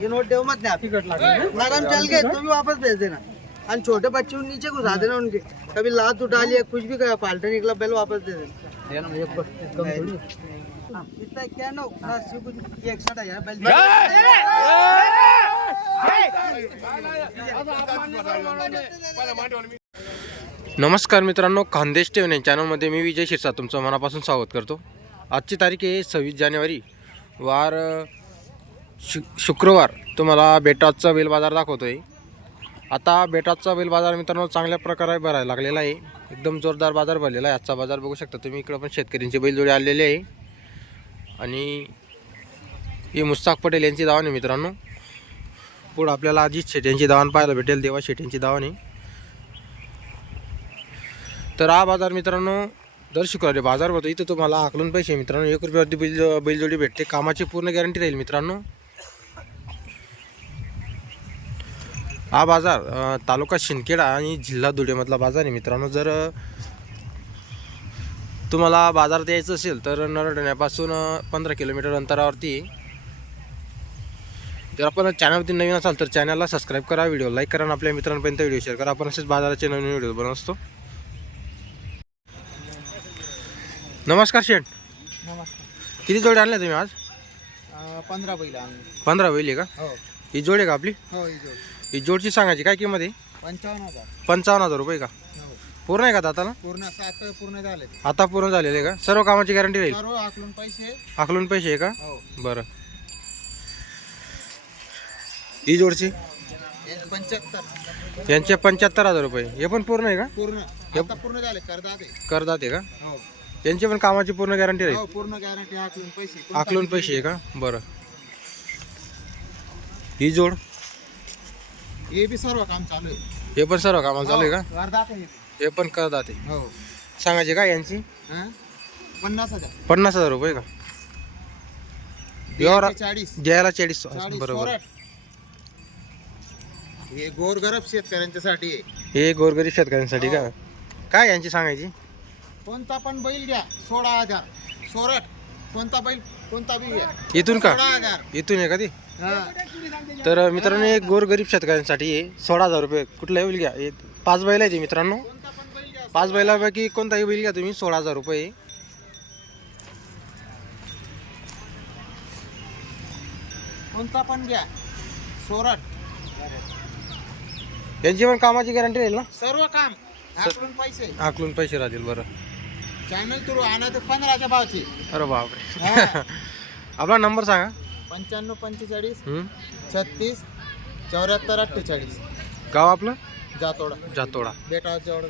ये नोट देव मत नहीं टिकट लागले ना? नरम चल गए तो भी वापस भेज देना. और छोटे बच्चे नीचे घुसा देना उनके. कभी लात उठा लिया कुछ भी करा पाल्टा निकला बेल वापस दे देना. इतना क्या नो कुछ हजार बेल नमस्कार मित्रांनो खानदेश टेवणे चॅनलमध्ये मी विजय शिरसा तुमचं मनापासून स्वागत करतो. आजची तारीख आहे सव्वीस जानेवारी. वार शु शुक्रवार तुम्हाला बेटाचा बेल बाजार दाखवतो आहे आता बेटाचा बेल बाजार मित्रांनो चांगल्या प्रकारे भरायला लागलेला आहे. एकदम जोरदार बाजार भरलेला आहे. आजचा बाजार बघू शकता तुम्ही. इकडं पण शेतकऱ्यांची बैलजोडी आलेली आहे. आणि ही मुस्ताक पटेल यांची दावण आहे मित्रांनो. पुढं आपल्याला अजित शेट यांची दावण पाहायला भेटेल. देवा शेट यांची दावण आहे. तर हा बाजार मित्रांनो दर शुक्रवारी बाजार भरतो. इथं तुम्हाला आकलून पैसे मित्रांनो. एक रुपयावरती बैल बैलजोडी भेटते. कामाची पूर्ण गॅरंटी राहील मित्रांनो. हा बाजार तालुका शिंदखेडा आणि जिल्हा धुळेमधला बाजार आहे. मित्रांनो जर तुम्हाला बाजारात यायचं असेल तर नरडण्यापासून पंधरा किलोमीटर अंतरावरती. जर आपण चॅनलवरती नवीन असाल तर चॅनलला सबस्क्राईब करा व्हिडिओ लाईक करा आणि आपल्या मित्रांपर्यंत व्हिडिओ शेअर करा. आपण असेच बाजाराचे नवीन व्हिडिओ बनवत असतो. नमस्कार शेठ. नमस्कार. किती जोडे आणले तुम्ही आज? पंधरा बैल पंधरा बैल आहे का? हो. ही जोड आहे का आपली? हो ही जोड. ही जोडची सांगायची काय किंमत आहे? पंचावन्न हजार. पंचावन्न हजार रुपये का? हो. पूर्ण आहे का दाताला? पूर्ण सात पूर्ण झाले आता पूर्ण झालेले आहे का? सर्व कामाची गॅरंटी राहील? सर्व आकलून पैसे आकलून पैसे आहे का? हो. बरं. ही जोडची पंच्याहत्तर. यांचे पंच्याहत्तर हजार रुपये. हे पण पूर्ण आहे का? पूर्ण. आता पूर्ण झाले करदा ते करदात आहे का? हो. यांची पण कामाची पूर्ण गॅरंटी राहील? हो पूर्ण गॅरंटी आकलून पैसे आकलून पैसे आहे का? बरं. ही जोड? हे बी सर्व काम चालू आहे. हे पण सर्व कामाला चालू आहे का? ते हे पण करदात आहे हो. सांगायचे का यांची? हा? पन्नास हजार. पन्नास हजार रुपये का? व्यवहार चाळीस. द्यायला चाळीस चाळीस बरोबर. हे गोरगरब शेतकऱ्यांच्यासाठी आहे. हे गोरगरीब शेतकऱ्यांसाठी का? काय यांची सांगायची? कोणता पण बैल घ्या सोळा हजार. सोरठ. कोणता बैल कोणता बी घ्या. इथून का? सोळा हजार. इथून आहे का ती? हा. तर मित्रांनो एक गोरगरीब शेतकऱ्यांसाठी सोळा हजार रुपये कुठलाही बैल घ्या. पाच बैल आहे ते मित्रांनो. पाच बैलापैकी कोणताही बैल घ्या तुम्ही सोळा हजार रुपये. कोणता पण घ्या. सोरठ. यांची पण कामाची गॅरंटी राहील ना? सर्व काम. आकलून पैसे. आकलून पैसे राहतील बरं. चॅनल थ्रू आणा तर पंधराच्या भावचे. अरे बापरे. आपला नंबर सांगा. पंच्याण्णव पंचेचाळीस हं? छत्तीस चौऱ्याहत्तर अठ्ठेचाळीस. गाव आपलं? जातोडा. जातोडा. बेटा जवळ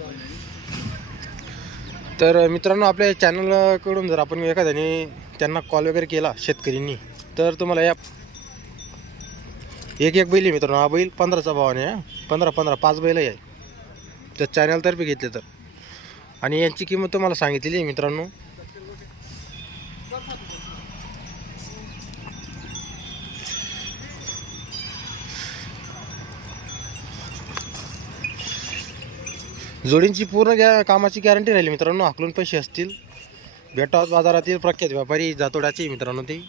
तर मित्रांनो आपल्या चॅनलकडून जर आपण एखाद्याने त्यांना कॉल वगैरे केला शेतकऱ्यांनी तर तुम्हाला या एक एक बैल आहे मित्रांनो. हा बैल पंधराचा भावाने आहे पंधरा पंधरा पाच बैल आहे. तर चॅनलतर्फे घेतले तर. आणि यांची किंमत तुम्हाला सांगितलेली आहे मित्रांनो. जोडींची पूर्ण गॅ कामाची गॅरंटी राहिली मित्रांनो. हाकलून पैसे असतील. भेटा बाजारातील प्रख्यात व्यापारी जातोड्याचे मित्रांनो ते.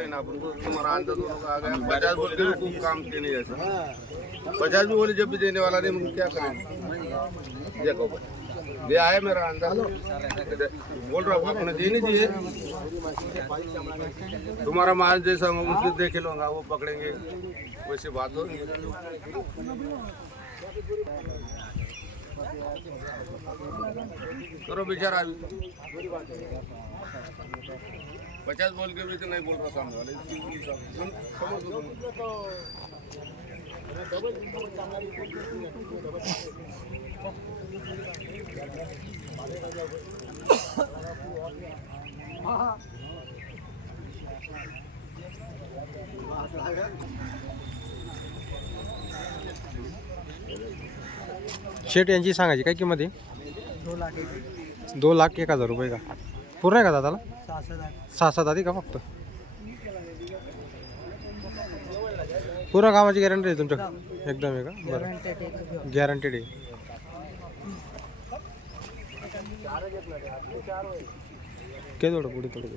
तुम्हारा अंदर दोनों का आ गया बजाज बोल के खूब काम नहीं ऐसा भी बोले जब भी देने वाला नहीं मुझे क्या करें देखो भाई ये आए मेरा अंदर बोल रहा हूँ अपने दे नहीं दिए तुम्हारा माल जैसा हो उसको देख लूंगा वो पकड़ेंगे. वैसे बात होगी करो बेचारा. पचास बोल के भी तो नहीं बोल रहा सामने वाले। शेट यांची सांगायची काय किंमत आहे? दो लाख एक. दोन लाख एक हजार रुपये का? पूर्ण आहे का दादाला सहा सात आठ सहा सात आधी का फक्त पूर्ण कामाची गॅरंटी आहे तुमच्याकडे एकदम आहे का बरं गॅरंटेड आहे काय थोडं पुढे थोडं?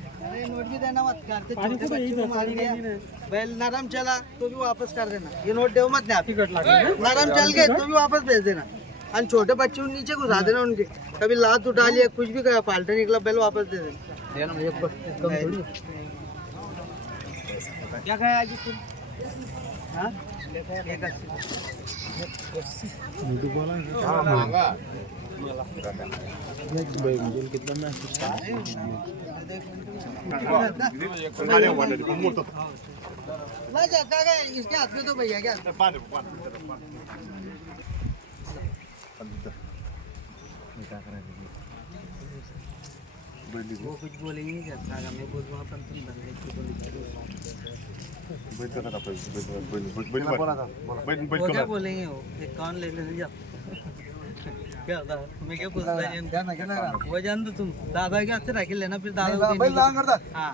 अरे नोट भी देना मत कर ते छोटे बच्चे को मार दिया। बैल नरम चला तो भी वापस कर देना। ये नोट देव मत नहीं नरम चल गए तो भी वापस भेज देना। और छोटे बच्चे नीचे घुसा देना उनके। कभी लात उठा लिया कुछ भी करा पाल्टा निकला बैल वापस दे देना। क्या खाया आज तुम? हाँ? एक अस्सी। हाँ, महंगा नहीं जाता क्या इसके हाथ में तो भैया क्या वो कुछ बोलेंगे अगर मैं बोल रहा अपन तुम की बोली क्या बोलेंगे वो एक कौन ले ले जा क्या होता है मैं क्या पूछता है? वो जान दो तुम। दादा के हाथ से राखी लेना फिर दादा को देने की- हाँ।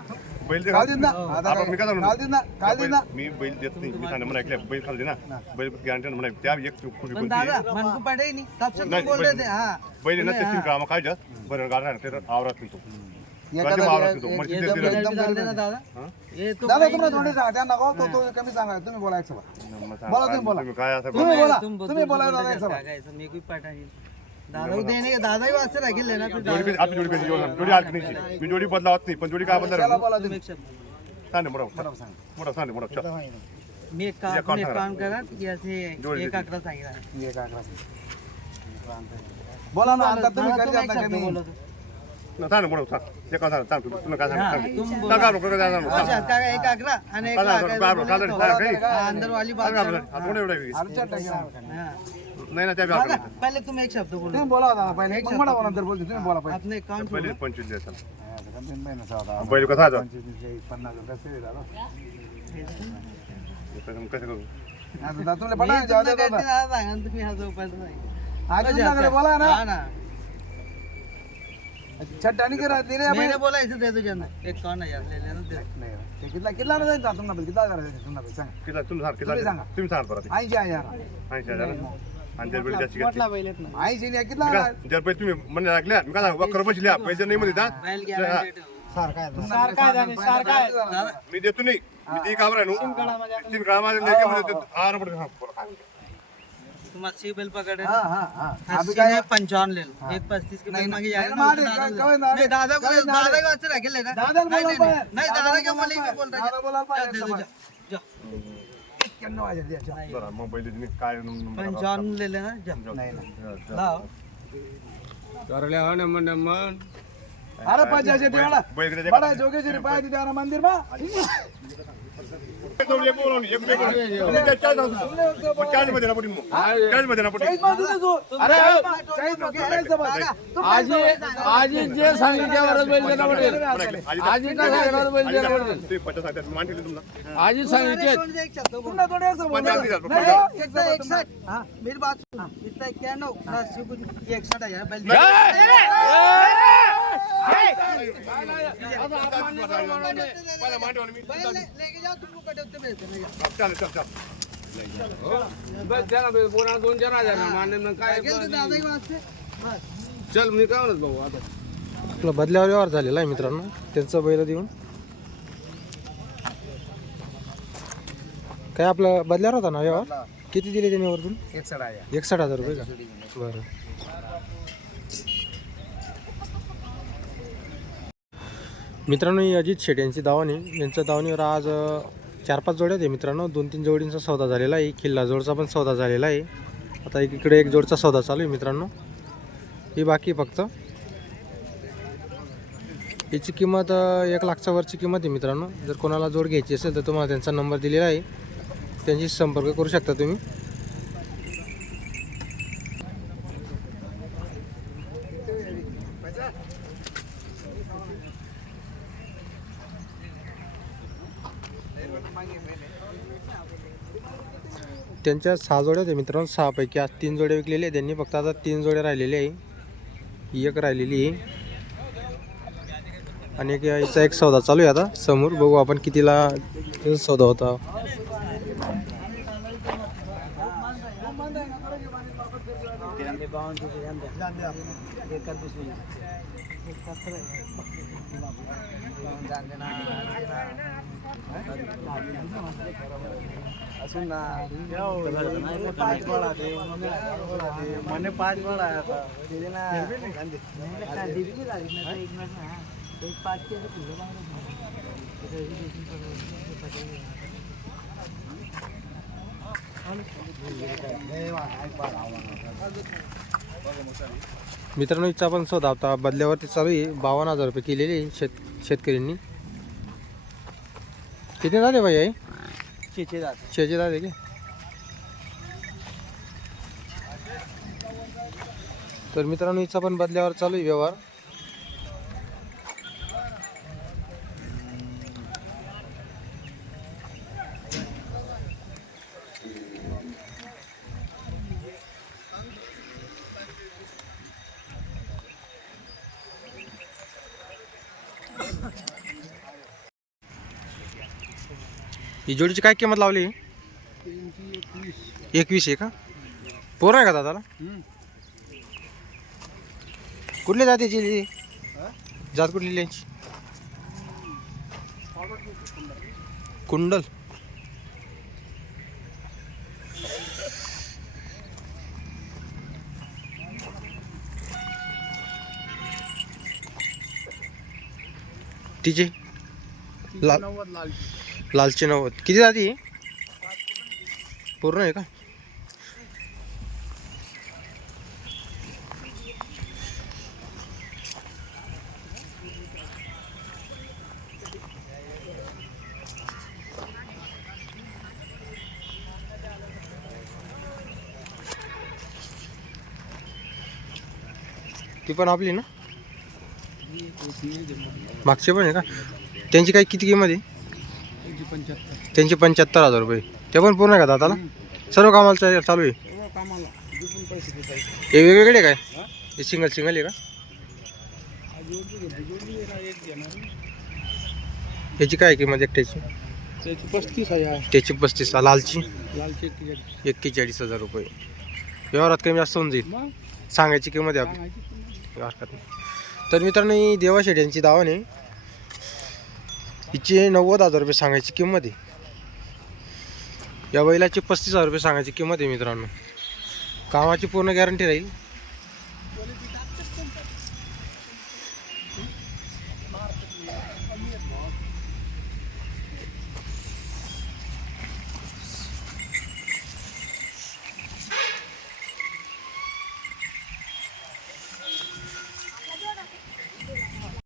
बैल दे आपण मी काय म्हणतो मी बैल देत नाही मी सांगितलं म्हणा ऐकल्या बैल खाली दे ना। बैल गॅरंटी म्हणा त्या एक खुशी पण बोलती दादा मन को पड़े ही नहीं। तब से नहीं, तुम बोल रहे बैल- थे हाँ। बैल आहे ना त्याची कामं काय जास्त बरं गाडा ते आवरात नाही तो गाडी आवरात नाही तो म्हणजे ये ते- तो। ते- बैल भी डाल देना दादा हाँ? ये तो दादा भाई- तुम्हाला थोडी सांगा त्या नको तो तो कमी सांगा तुम्ही बोलायचं बा. मग सांग, बोला तुम्ही बोला. तुम्ही काय असं तुम्ही नहीं, बोला, तुम तुम्ही बोला, दादा, बोलते एक सवाल. क्या कैसा, मेरे को ही पता नहीं दादा को देने के दादा ही वास्ते राखी लेना फिर जोडी आपली जोडी कशी जोडी जोडी आली नाही? मी जोडी बदलावत नाही पण जोडी काय त्याला बदला बोला तुम तुम्ही एक शब्द सांग. चल. मी एक काम एक. काम करा जोड एक देते. आकडा सांगितला बोला ना आता तुम्ही दादा, करता तुम एक आता शब्द कमी बोलो. तो. सांग मोठा सांग. एक सांग सांग तुला काय सांग सांग. तुम सांग बोलो. काय नको काय सांग अच्छा काय एक आकडा आणि बोलो अंदर वाली सांग एवढं आमच्या हाँ. नाही ना त्या बी दादा, आपण पहले तुम एक शब्द बोलो. तुम्ही बोला दादा पहिले मग मला बोला. नंतर बोलते तुम्ही बोला पहिले. पहिले पंचवीस द्या चल. तीन महिन्याचा होता बैल कसा आहे तो? पन्नास रुपये कसं कसं करू? आता दादा तुला मी पटा जाऊ दे तुमच्या दादा. करते दादा सांगा, तुम्ही हा जो पैसा नाही. आज तुमच्याकडे बोला ना. हाँ छट्टानी करा दिले एक. नाही ते कितला कितला ना जायचा तुम्हाला कितला करायचं तुम्हाला सांगा. किती तुम्ही सांग तुम्ही किती सांगा. तुम्ही सांगा परत. ऐंशी हजार. ऐंशी हजार. आणि जर बैल जास्ती घेतली. ऐंशी नाही कितला मी काय- जर पैसे तुम्ही म्हणजे लागल्या मी काय वक्र बसल्या पैसे नाही मध्ये जा guaranteed. दादा मी देतो नाही. मी ती काबर आहे नु तीन कामामध्ये नाही का म्हणजे ते आर पडते सांग तुम अस्सी बिल पकड़े हाँ हाँ हाँ. अस्सी नहीं पंचावन ले लो एक पच्चीस के बिल मांगे जाएगा ना, मारे, उससे दादा कवे ले- मारे, नहीं दादा को कवे मारे। दादा को अच्छे रखे लेना दादा नहीं बोला नहीं पाय. नहीं. नहीं, दादा के बोले मैं बोल दादा बोला रहा पाय, दे दो एक जा जा. एक्क्याण्णव हजार द्यायचे. जरा. मग बैल दिली काय नंबर पंचावन ले लेना जा नाही नाही. लाओ अरे पंचायत देवाला. बडा जोगेश्वरी पाय तिथे मंदिर बा आजी आजी जे सांगितल्यावरच बैल देणं पडेल. आजी काय सांगितल्यावर बैल देणं पडेल. आजी सांगितले. एकसठ एकसठ हजार द्या दोन काय. चल मी काय म्हणत भाऊ आता आपला बदल्यावर व्यवहार झालेला आहे मित्रांनो. त्यांचं बैल देऊन. काय आपलं बदल्यावर होता ना व्यवहार? किती दिले त्यांनी वरतून? एकसठ हजार रुपये का? बरं. मित्रांनो ही अजित शेट यांची दावणी यांच्या दावणीवर आज चार पाच जोड्या आहे मित्रांनो. दोन तीन जोडींचा सौदा झालेला आहे. किल्ला जोडचा पण सौदा झालेला आहे. आता एक इकडे एक जोडचा सौदा चालू आहे मित्रांनो. ही बाकी आहे फक्त. याची किंमत एक लाखच्या वरची किंमत आहे मित्रांनो. जर कोणाला जोड घ्यायची असेल तर तुम्हाला त्यांचा नंबर दिलेला आहे. त्यांची संपर्क करू शकता तुम्ही. त्यांच्या सहा जोड्या होत्या मित्रांनो सहापैकी आज तीन जोडे विकलेले आहेत. त्यांनी फक्त आता तीन जोड्या राहिलेले आहे. ही एक राहिलेली आहे. आणि एक याचा एक सौदा चालू आहे आता. समोर बघू आपण कितीला सौदा होता. મને પાંચ વાળા હતા मित्रांनो हिचा पण सौदा होता बदल्यावरती चालू आहे बावन्न हजार रुपये केलेले आहे शेत शेतकऱ्यांनी किती झाले भाई आई चिचे जाते शेचे झाले की? तर मित्रांनो हिचा पण बदल्यावर चालू आहे व्यवहार. जोडीची काय किंमत लावली? एकवीस आहे का? पोर आहे का दादाला? कुठल्या जातीची ही? जात कुठली लिहायची कुंडल. तिचे? लाल लालचे नव्वद किती जाती? पूर्ण आहे का? ती पण आपली ना? मागचे पण आहे का? त्यांची काय किती किंमत आहे? त्यांचे पंच्याहत्तर हजार रुपये. ते पण पूर्ण आहे का दादाला सर्व कामाला चा- चालू आहे? हे वेगवेगळे काय? हे? सिंगल सिंगल आहे का? याची काय किंमत एकट्याची? पस्तीस हजार त्याची पस्तीस लालची? लालचे एक्केचाळीस. हजार रुपये. व्यवहारात कमी जास्त होऊन जाईल. सांगायची किंमत आहे आपली. काही हरकत नाही. तर मित्रांनो ही देवा शेट यांची दावण आहे. हिची नव्वद हजार रुपये सांगायची किंमत आहे. या बैलाची पस्तीस हजार रुपये सांगायची किंमत आहे मित्रांनो. कामाची पूर्ण गॅरंटी राहील.